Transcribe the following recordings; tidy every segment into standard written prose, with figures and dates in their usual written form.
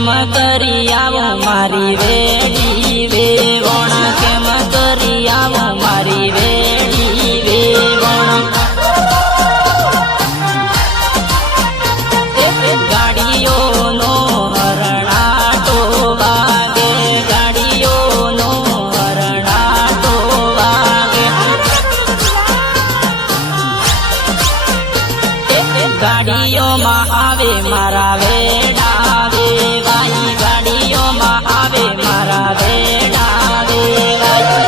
કેમ કરી આવો મારી વેડી વેવણ કેમ કરી આવો મારી વેડી વેવણ ગાડીઓનો હરણાટો વાગે ગાડીઓનો હરણાટો વાગે ગાડીઓમાં આવે મારા વેડા વેવાઈ ગાડીઓમાં આવે મારા વેડા વેવાઈ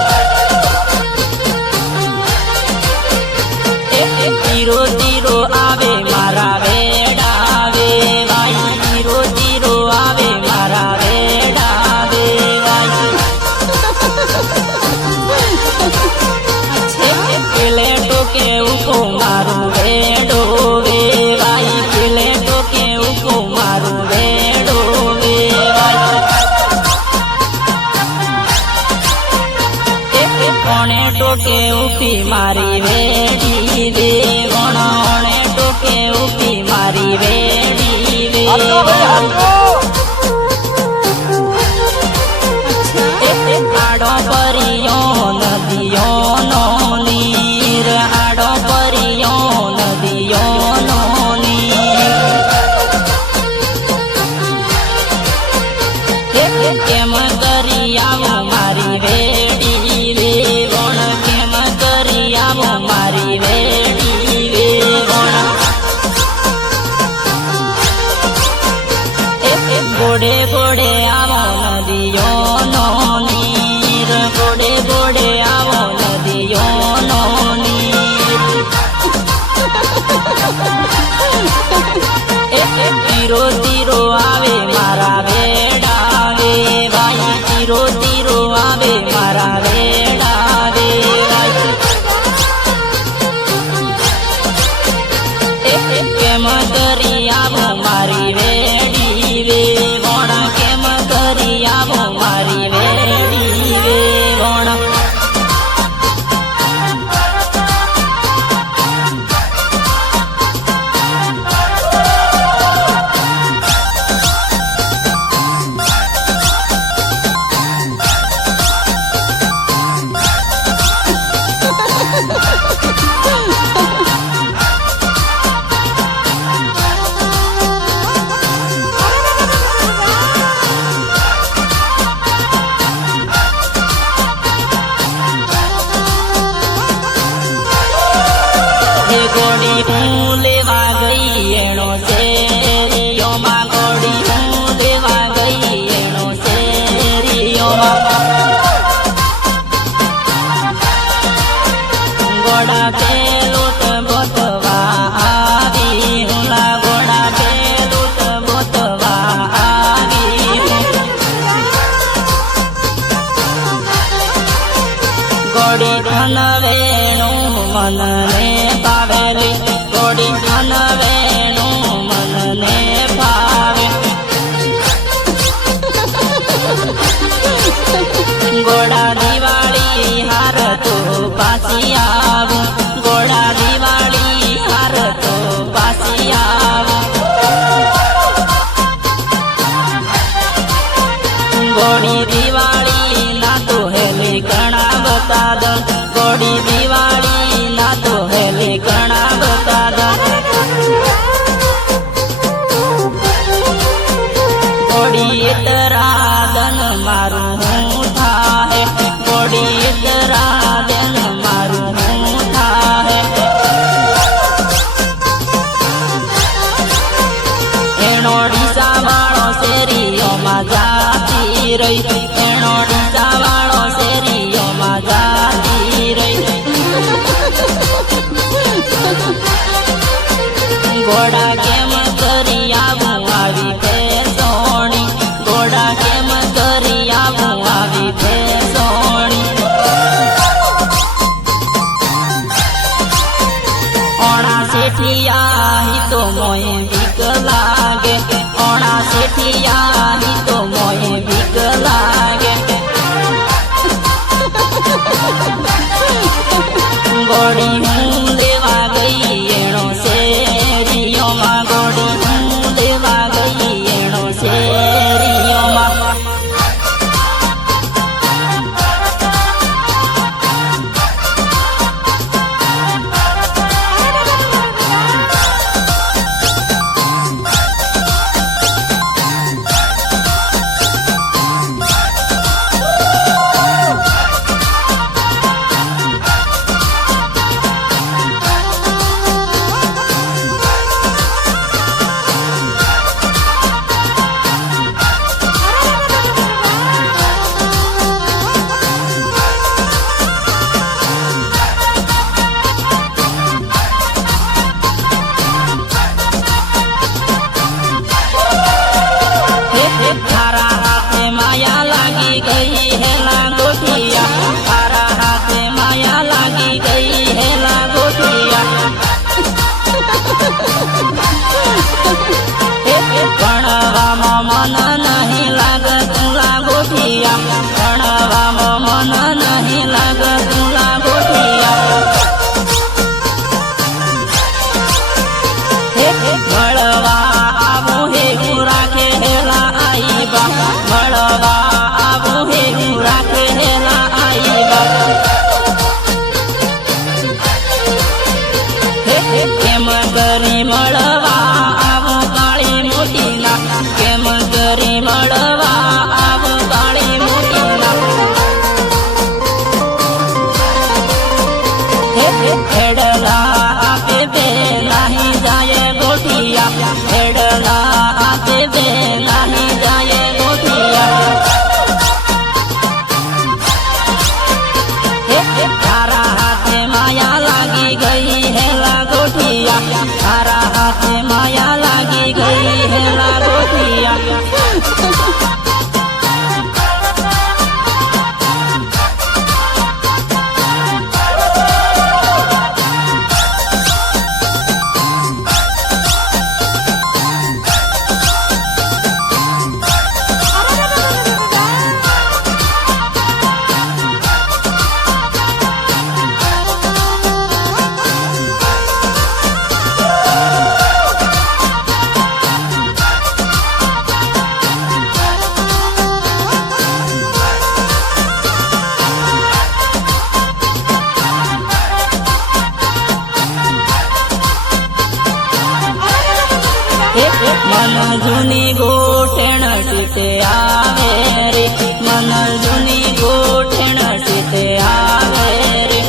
ધીરો ધીરો આવે મારા વેડા વેવાઈ ધીરો ધીરો આવે મારા વેડા વેવાઈ પેલે ટોકે ઉકો મારું વેડો વેવાઈ પેલે ટોકે ઉકો મારું વેડો વેવાઈ કોણે ટોકે ઉભી મારી વેડી વેવણ ઓણે ટોકે ઉભી મારી વેડી વેવણ આડો પરિયો નદીઓનો નીર આડો પરિયો નદીઓનો નીર કેમ કરી આવો મારી વેડી વેવણ કેમ કરી આવો મારી વેડી વેવણ ગોડે ગોડે આવો નદીઓનો નીર ગોડે ગોડે આવો નદીઓનો નીર ધીરો ધીરો આવે મારા વેડા વેવાઈ ધીરો ધીરો આવે મારા વેડા વેવાઈ કેમ કરી આવો મારી વેડી વેવણ કેમ કરી આવો મારી વેડી વેવણ ગોડી હું લેવા ગઈ એનો શેરીઓમાં ગોડી હું લેવા ગઈ એનો શેરીઓમાં ગોડા પેલુટ બોતવા આવી હુલા ગોડા પેલુટ બોતવા આવી ગોડી ધન વેણું મનને પાવેલી ગોડી ધન વેણું મનને ભાવે ગોડા દિવાળી હાર તો પાછી આવું ગોડા દિવાળી હાર તો પાછી આવું ગોડી દિવાળી ના તો હેલી ઘણા બતા દઉં ગોડી દિવાળી ના તો હેલી ઘણા બતા દઉં ગોડી તરાદન મારું હું થાહે ગોડી તરાદન મારું હું થાહે એનો ડીસા વાળો શેરીઓમાં જાતી રહી એનો ડીસા વાળો શેરીઓમાં જાતી રહી ગોડા કેમ કરી આવું આવી ફેસોણી ગોડા કેમ કરી આવું આવી ફેસોણી ઓણા શેઠિયા હી તો મોય બીક લાગે ઓણા શેઠિયા હી તો મોય બીક લાગે ગોડી હું લેવા ગઈ એનો શેરીઓમાં જૂની ગોઠણ સીતે આવે રે મન જૂની ગોઠણ સીતે આવે રે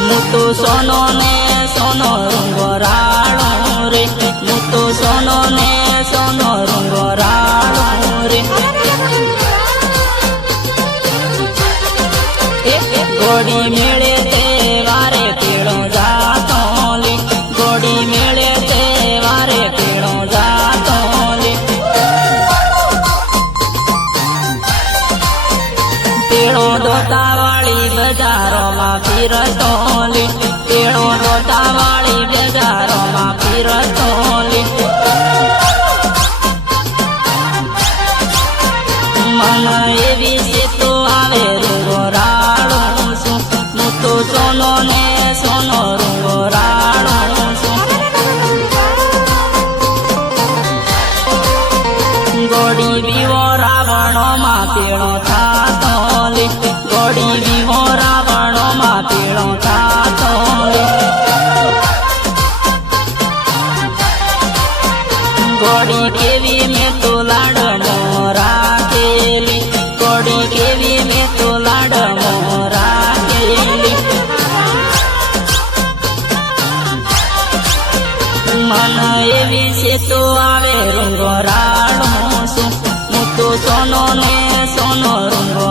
મુતુ સોનો ને સોનો રૂંગો રાણો રે મુતુ સોનો ને સોનો રૂંગો રાણો રે ગોડી મેળે તે વારે પીળો જાતો લી ગોડી મેળે તે વારે પીળો જાતો લી પીળો દોતા વાળી બજારોમાં ફીરતો લી પીળો દોતા વાળી બજારોમાં ફીરતો લી મન એવી સીતો આવે રૂંગો રાણો શું મુતો સોનો ને સોનો રૂંગો રાણો શું ગોડી વિવો રાવણો માં પીળો થાતો લી ગોડી વિવો રાવણો માં પીળો થાતો લી ગોડી કેવી મેં તો લાડમો રાખેલી ગોડી કેવી મેં તો લાડમો રાખેલી મન એવી છે તો આવે રૂંગો રાણો શું મુતો સોનો ને સોનો રૂંગો